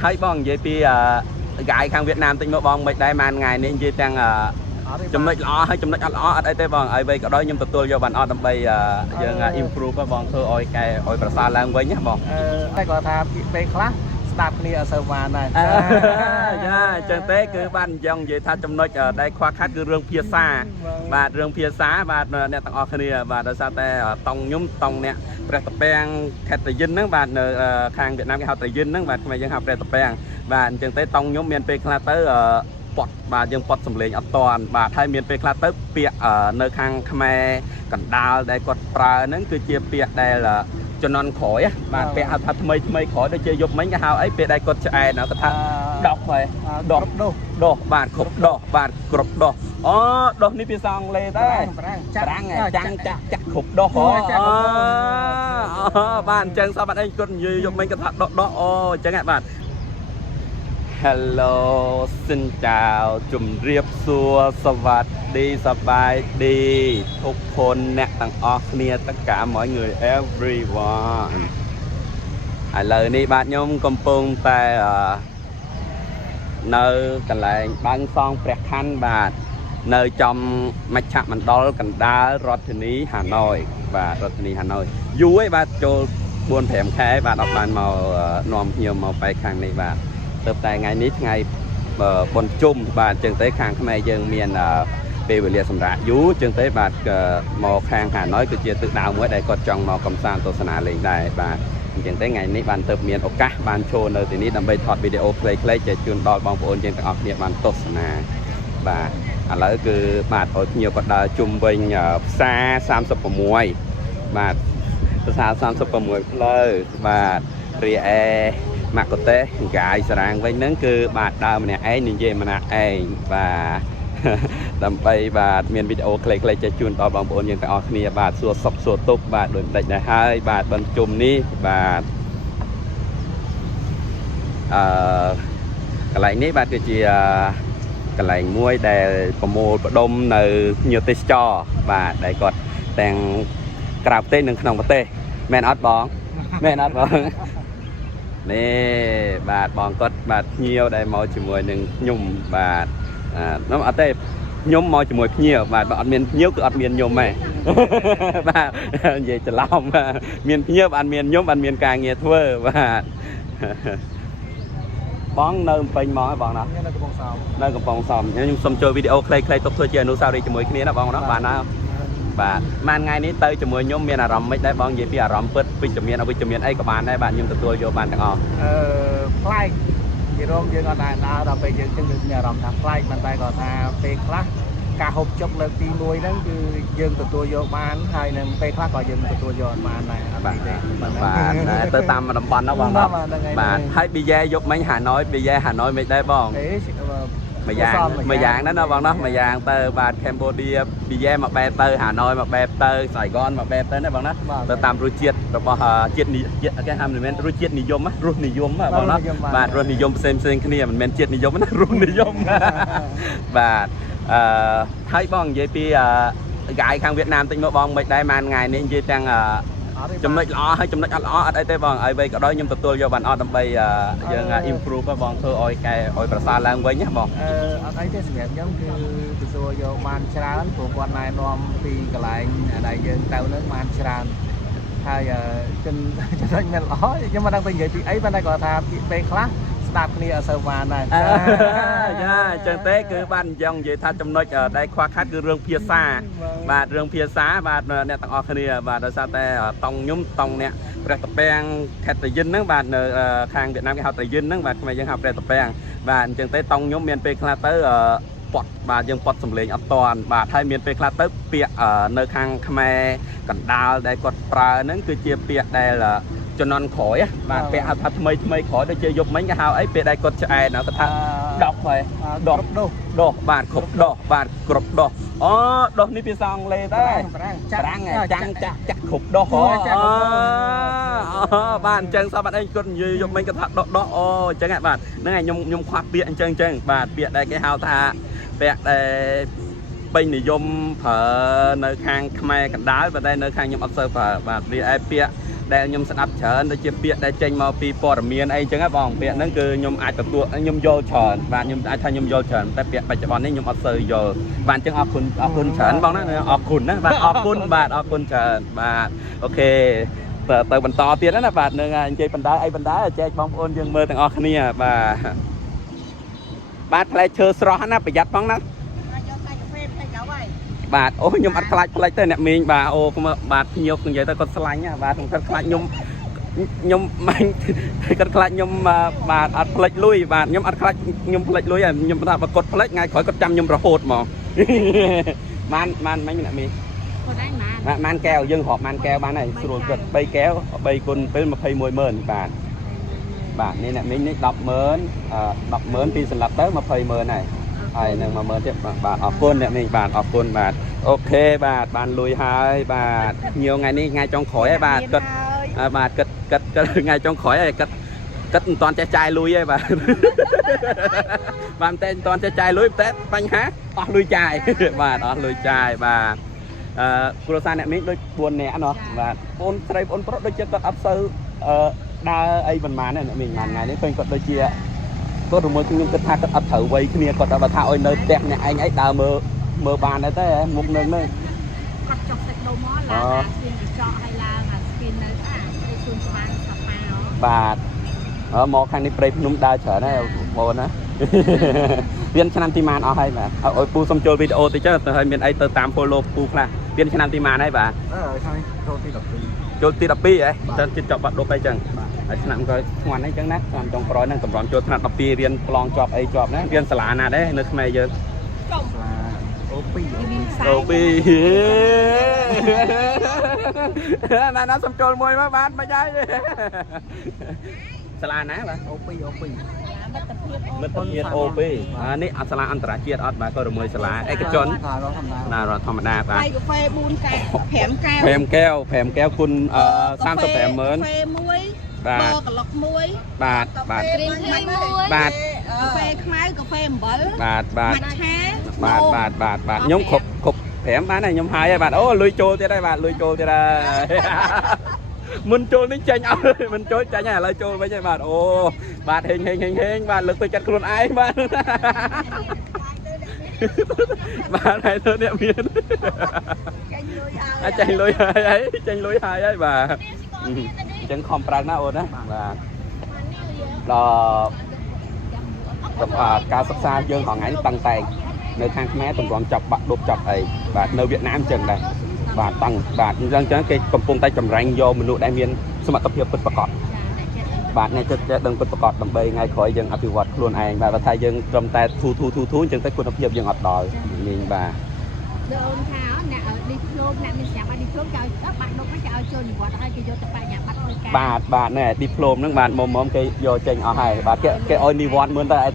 thấy bong vậy pi gái khang Việt Nam tính một bong mấy đại man ngày nên gì tăngចំណុចល្អហើយចំណុចអត់ល្អអត់អីទេបងហើយវ័យក៏ដោយខ្ញុំទទួលយកបានអត់ដើម្បីយើង improve បងធ្វើឲ្យកែឲ្យប្រសើរឡើងវិញណាបងតែគាត់ថាពេលខ្លះស្ដាប់គ្នាអត់សូវបានដែរចាអញ្ចឹងទេគឺបានអញ្ចឹងនិយាយថាចំណុចដែលខ្វះខាតគឺរឿងភាសាបាទរឿងភាសាបាទអ្នកទាំងអស់គ្នាបាទដោយសារតែតង់ខ្ញុំតង់អ្នកព្រះតពាំងខេត្តត្រយិនហ្នឹងបាទនៅខាងវៀតណាមគេហៅត្រយិនហ្នឹងបាទខ្មែរយើងហៅព្រះតពាំងបាទអញ្ចឹងទេតង់ខ្ញុំមានពេលខ្លះទៅពត់បាទយើងពត់សម្លេងអត់តាន់បាទហើយមានពេលខ្លះទៅពាក្យនៅខាងខ្មែរកណ្ដាលដែលគាត់ប្រើហ្នឹងគឺជាពាក្យដែលជំនាន់ក្រោយបាទពាក្យហៅថាថ្មីក្រោយដូចជាយប់មិញគេហៅអីពេលដែលគាត់ឆ្អែតគាត់ថាដោះហើយដោះបាទគ្រប់ដោះបាទគ្រប់ដោះអូដោះនេះភាសាអង់គ្លេសតែប្រាំងចាំងចាក់គ្រប់ដោះបាទអញ្ចឹងសោះបាទអីគាត់និយាយយប់មិញគាត់ថាដោះអូអញ្ចឹងបាទHello សិនចៅជំរាបសួរសวัสดีសប្បាយดีทุกคนអ្នកទាំងអស់គ្នាtất cả mọi người everyone ឥឡូវនេះបាទខ្ញុំកំពុងតែនៅកន្លែងបាំងសងព្រះខ័នបាទនៅចំមជ្ឈមណ្ឌលកណ្ដាលរដ្ឋធានីហាណូយបាទរដ្ឋធានីហាណូយយូរហើយបាទចូល 4-5 ខែបាទអត់បានមកនាំខ្ញុំមកបែកខាងនេះបាទទៅតែថ្ងៃនេះថ្ងៃបុណ្យជុំបាទអញ្ចឹងទេខាងខ្មែរយើងមានពេលវេលាសម្រាប់យូរអញ្ចឹងទេបាទមកខាងហាណូយគឺជាទិសដៅមួយដែលគាត់ចង់មកកំសាន្តទស្សនាលេងដែរបាទអញ្ចឹងទេថ្ងៃនេះបានទៅមានឱកាសបានចូលនៅទីនេះដើម្បីថតវីដេអូខ្លីៗចែកជូនដល់បងប្អូនយើងទាំងអស់គ្នាបានទស្សនាបាទឥឡូវគឺបាទឲ្យភ្ញៀវគាត់ដើរជុំវិញផ្សារ36បាទផ្សារ36ផ្លូវបាទរីឯមកកតេកាយសារ៉ាងវិញហ្នឹងគឺបាទដើរម្នាក់ឯងនិយាយម្នាក់ឯងបាទដើម្បីបាទមានវីដេអូខ្លីៗចែកជូនដល់បងប្អូនយើងទាំងអស់គ្នាបាទសួរសុខសួរទុក្ខបាទដូចមិនដេចដែរហើយបាទបិណ្ឌជុំនេះបាទកន្លែងនេះបាទគឺជាកន្លែងមួយដែលប្រមូលផ្ដុំនៅភ្ញៀវទេសចរបាទដែលគាត់ទាំងក្រៅប្រទេសនិងក្នុងប្រទេសមែនអត់បងមែនអត់បងនេះបាទបងគាត់បាទភ្ញៀវដែលមកជាមួយនឹងខ្ញុំបាទខ្ញុំអត់ទេខ្ញុំមកជាមួយភ្ញៀវបាទបើអត់មានភ្ញៀវគឺអត់មានខ្ញុំទេបាទនិយាយច្រឡំមានភ្ញៀវអត់មានខ្ញុំអត់មានការងារធ្វើបាទបងនៅពេញមកហើយបងណានៅកំពង់សោមខ្ញុំសុំចូលវីដេអូខ្លីៗទុកធ្វើជាអនុស្សាវរីយ៍ជាមួយគ្នាណាបងណាបាទណាបាទមួយថ្ងៃនេះទៅជាមួយខ្ញុំមានអារម្មណ៍មិនដែរបងនិយាយពីអារម្មណ៍ពិតវិជ្ជមានអវិជ្ជមានអីក៏បានដែរបាទខ្ញុំទទួលយកបានទាំងអស់ប្លែកនិយាយរងយើងអត់ដែរដើរដល់ពេលយើងមានអារម្មណ៍ថាប្លែកមិនតែគាត់ថាពេលខ្លះការហូបចុកលើកទី1ហ្នឹងគឺយើងទទួលយកបានហើយនឹងពេលខ្លះក៏យើងទទួលយកអត់បានដែរអត់ទេបាទទៅតាមតំបន់ណាបងបាទហើយប៊ីយ៉ែយកមិញហាណូយប៊ីយ៉ែហាណូយមិនដែរបងមួយយ៉ាងណាបងណាមួយយ៉ាងទៅបាទកម្ពុជាប៊ីយ៉ែមកបែបទៅហាណូយមកបែបទៅសៃហ្គនមកបែបទៅណាបងណាទៅតាមរសជាតិរបស់ជាតិគេហៅមិនមែនរសជាតិនិយមរសនិយមបងណាបាទរសនិយមផ្សេងគ្នាមិនមែនជាតិនិយមណារសនិយមបាទហើយបងនិយាយពីកាយខាងវៀតណាមតិចមកបងមិនដែរមួយថ្ងៃនេះនិយាយទាំងចំណុចល្អហើយចំណុចអត់ល្អអត់អីទេបងហើយវ័យក៏ដោយខ្ញុំទទួលយកបានអត់ដើម្បីយើង improve បងធ្វើឲ្យកែឲ្យប្រសើរឡើងវិញណាបងអត់អីទេសម្រាប់ខ្ញុំគឺទទួលយកបានច្រើនព្រោះគាត់ណែនាំពីកន្លែងដែលយើងទៅនឹងបានច្រើនហើយចំណុចមិនល្អខ្ញុំមិនដឹងទៅនិយាយពីអីប៉ុន្តែគាត់ថាពេលខ្លះស្ដាប់គ្នាអត់សូវបានដែរចាអញ្ចឹងទេគឺបានអញ្ចឹងនិយាយថាចំណុចដែលខ្វះខាតគឺរឿងភាសាបាទរឿងភាសាបាទអ្នកទាំងអស់គ្នាបាទដោយសារតែតង់ខ្ញុំតង់អ្នកព្រះតពាំងខេត្តត្រយិនហ្នឹងបាទនៅខាងវៀតណាមគេហៅត្រយិនហ្នឹងបាទខ្មែរយើងហៅព្រះតពាំងបាទអញ្ចឹងទេតង់ខ្ញុំមានពេលខ្លះទៅពត់បាទយើងពត់សម្លេងអត់តាន់បាទហើយមានពេលខ្លះទៅពាក្យនៅខាងខ្មែរកណ្ដាលដែលគាត់ប្រើហ្នឹងគឺជាពាក្យដែលជំនាន់ក្រោយបាទពាក្យហៅថាថ្មីក្រោយដូចជាយប់មិញគេហៅអីពេលដែលគាត់ឆ្អែតគាត់ថាដោះហើយដោះបាទគ្រប់ដោះបាទគ្រប់ដោះអូដោះនេះភាសាអង់គ្លេសតែប្រាំងចាំងចាក់គ្រប់ដោះបាទអញ្ចឹងសោះបាទអីគាត់និយាយយប់មិញគាត់ថាដោះអូអញ្ចឹងបាទហ្នឹងហើយខ្ញុំខ្វះពាក្យអញ្ចឹងបាទពាក្យដែលគេហៅថាពាក្យដែលពេញនិយមប្រើនៅខាងខ្មែរកណ្ដាលប៉ុន្តែនៅខាងខ្ញុំអត់សូវប្រើបាទវាឯពាក្យ ដែលខ្ញុំស្ដាប់ច្រើនដូចជាពាក្យដែលចេញមកពីព័ត៌មានអីចឹងណាបងពាក្យហ្នឹងគឺខ្ញុំអាចទទួលខ្ញុំយល់ច្រើនបាទខ្ញុំអាចថាខ្ញុំយល់ច្រើនតែពាក្យបច្ចុប្បន្ននេះខ្ញុំអត់សូវយល់បាទអញ្ចឹងអរគុណច្រើនបងណាអរគុណណាបាទអរគុណបាទអរគុណច្រើនបាទអូខេទៅបន្តទៀតណាបាទនឹងអញ្ជើញបណ្ដាអីបណ្ដាចែកបងប្អូនយើងមើលទាំងអស់គ្នាបាទផ្លែឈើស្រស់ណាប្រយ័ត្នផងណាបាទអូខ្ញុំអត់ខ្លាចផ្លេចទេអ្នកមីងបាទអូបាទភ្ញៀវនិយាយទៅគាត់ស្លាញ់ណាបាទខ្ញុំខ្លាចខ្ញុំមិនគាត់ខ្លាចខ្ញុំបាទអត់ផ្លេចលុយបាទខ្ញុំអត់ខ្លាចខ្ញុំផ្លេចលុយខ្ញុំថាបើគាត់ផ្លេចថ្ងៃក្រោយគាត់ចាំខ្ញុំរហូតហ្មងបានមិញអ្នកមីងបានកែវយើងរាប់បានកែវបានហើយស្រួលគាត់3កែវ3គុណ7 210000បាទនេះអ្នកមីងនេះ100000ពីសម្រាប់ទៅ200,000ហើយនឹង10000ទៀតបាទអរគុណអ្នកមីងបាទអរគុណបាទអូខេបាទបានលុយហើយបាទញៀវថ្ងៃនេះថ្ងៃចុងក្រោយហើយបាទគាត់បាទគាត់ថ្ងៃចុងក្រោយហើយគាត់មិនតាន់ចេះចាយលុយទេបាទបាទតែមិនតាន់ចេះចាយលុយតែបញ្ហាអស់លុយចាយបាទអស់លុយចាយបាទគ្រួសារអ្នកមីងដូច4នាក់ណោះបាទបងស្រីបងប្រុសដូចជាគាត់អត់សូវដើរអីប៉ុន្មានទេអ្នកមីងមួយថ្ងៃនេះឃើញគាត់ដូចជាគាត់រមួយខ្ញុំគិតថាគាត់អត់ត្រូវវ័យគ្នាគាត់ថាឲ្យនៅផ្ទះអ្នកឯងអីដើរមើលបានដែរទេមុខនឹងគាត់ចុះសាច់ដុំមកឡើងស្ពានកញ្ចក់ហើយឡើងស្ពាននៅព្រៃសួនច្បារសាប៉ាបាទមកខាងនេះព្រៃភ្នំដើរច្រើនហើយបងណាវាឆ្នាំទីម៉ានអស់ហើយបាទឲ្យពូសុំចូលវីដេអូតិចទៅហើយមានអីទៅតាម follow ពូខ្លះវាឆ្នាំទីម៉ានហើយបាទឆ្នាំចូលទី12ចូលទី12ហ៎ទៅជិតចប់បាត់ដប់អីចឹងហើយឆ្នាំក្រោយស្ងាត់អីចឹងណាឆ្នាំចុងក្រោយហ្នឹងតម្រាំចូលថ្នាក់12រៀនប្លង់ជាប់អីជាប់ណារៀនសាលាណាដែរនៅខ្មែរយើងអូពីណាសុំចូលមួយមកបានមិនហើយសាលាណាបាទអូពីមិត្តភាពអូពីនេះសាលាអន្តរជាតិអត់បាទក៏រមួយសាលាឯកជនណារដ្ឋធម្មតាបាទកាហ្វេ4កែវ5កែវគុណ35000បាទក្លុក1បាទគ្រឿងថ្មី1បាទកាហ្វេខ្មៅកាហ្វេអំបិលបាទឆាបាទខ្ញុំគ្រប់5បានហើយខ្ញុំហើយហើយបាទអូលុយចូលទៀតហើយបាទលុយចូលទៀតហើយមិនចូលនេះចាញ់អត់មិនចូលចាញ់ហើយឥឡូវចូលវិញហើយបាទអូបាទហេងបាទលើកទឹកចិត្តខ្លួនឯងបាទបាទហើយទៅអ្នកមានចាញ់លុយហើយបាទអញ្ចឹងខំប្រាំងណាអូនណាបាទដល់ការសិក្សាយើងហងៃតាំងតែងនៅខាងខ្មែរទម្រាំចាប់បាក់ដប់ចាប់អីបាទនៅវៀតណាមអញ្ចឹងដែរបាទតាំងបាទអញ្ចឹងគេកំពុងតែចម្រាញ់យកមនុស្សដែលមានសមត្ថភាពពិតប្រាកដបាទអ្នកចិត្តដឹងពិតប្រាកដដើម្បីថ្ងៃក្រោយយើងអភិវឌ្ឍខ្លួនឯងបាទថាយើងត្រឹមតែធូអញ្ចឹងតែគុណភាពយើងអត់ដល់នេះបាទអូនថាអ្នកឌីប្លូមអ្នកមានស្រាប់ឌីប្លូមចៅបាក់ដប់ចៅចូលនិវត្តន៍ហើយគេយកទៅបញ្ញាបត្រធ្វើការបាទណែឌីប្លូមហ្នឹងបាទមុំគេយកចេញអស់ហើយបាទគេឲ្យនិវត្តន៍មើលទៅ